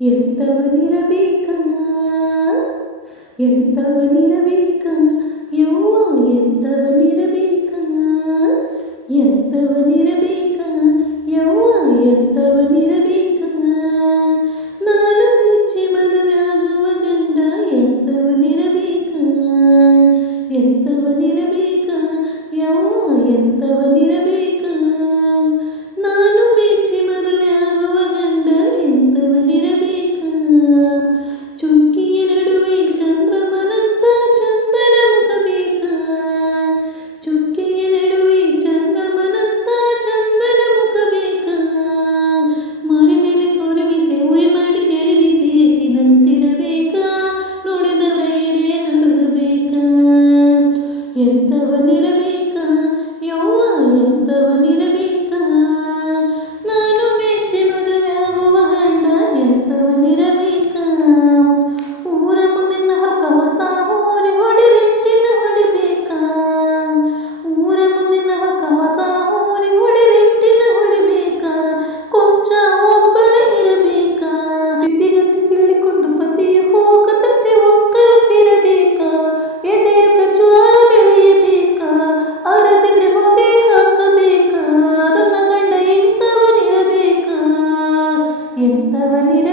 ಎಂಥವನಿರಬೇಕ ಎಂಥವನಿರಬೇಕ ಯವ್ವ ಎಂಥವನಿರಬೇಕ ಎಂಥವನಿರಬೇಕ ಯವ್ವ ಎಂಥವನಿರಬೇಕ ನಾನು ಮೆಚ್ಚಿ ಮದುವೆಯಾಗುವ ಗಂಡ ಎಂಥವನಿರಬೇಕ ಎಂಥವನಿರಬೇಕ ಯವ್ವ ಎಂಥವನಿರಬೇಕ ನಾನು ಮೆಚ್ಚಿ ಮದುವೆಯಾಗುವ ಗಂಡ ಎಂಥವನಿರಬೇಕ ಚುಕ್ಕಿಯ ನಡುವೆ ಚಂದ್ರಮನಂತ ಚಂದನ ಮುಖ ಬೇಕ ಚುಕ್ಕಿಯ ನಡುವೆ ಚಂದ್ರಮನಂತ ಚಂದನ ಮುಖ ಬೇಕ ಮಾರಿ ಮೇಲೆ ಕೊರಬಿಸಿ ಉರಿ ಮಾಡಿ ತೆರಬಿಸಿ ಎಸಿದಂತಿರಬೇಕ ನೋಡಿದವರೇ ನಡುಗಬೇಕ ಎಂಥವನಿರಬೇಕ ಯವ್ವ ಎಂಥವನಿರಬೇಕ ನಾನು ಮೆಚ್ಚಿ ಮದುವೆಯಾಗುವ ಗಂಡ ಎಂಥವನಿರಬೇಕ ಊರ ಮುಂದಿನ ಹೊಕ್ಕ ಹೊಸ ಹೋರಿ ಹೊಡಿರೆಟ್ಟಿನ ಹೊಡಿಬೇಕ ಊರ ಮುಂದಿನ ಹೊಕ್ಕ ಹೊಸ ಹೋರಿ ಹೊಡಿರೆಟ್ಟಿನ ಹೊಡಿಬೇಕ ಕೊಂಚ ಒಬ್ಬಳ ಇರಬೇಕ ಸ್ಥಿತಿಗತಿ ತಿಳಿಕೊಂಡು ಪತಿಯ ಹೋಗದಂತೆ ಒಕ್ಕಲುತ್ತಿರಬೇಕ ಎದೆಯಿಂದ ಜೋಳ ಬೆಳೆಯಬೇಕ ಅರತಿದ್ರೆ ಹೊಗೆ ಹಾಕಬೇಕ ನನ್ನ ಗಂಡ ಎಂಥವನಿರಬೇಕ ಎಂಥವನಿರ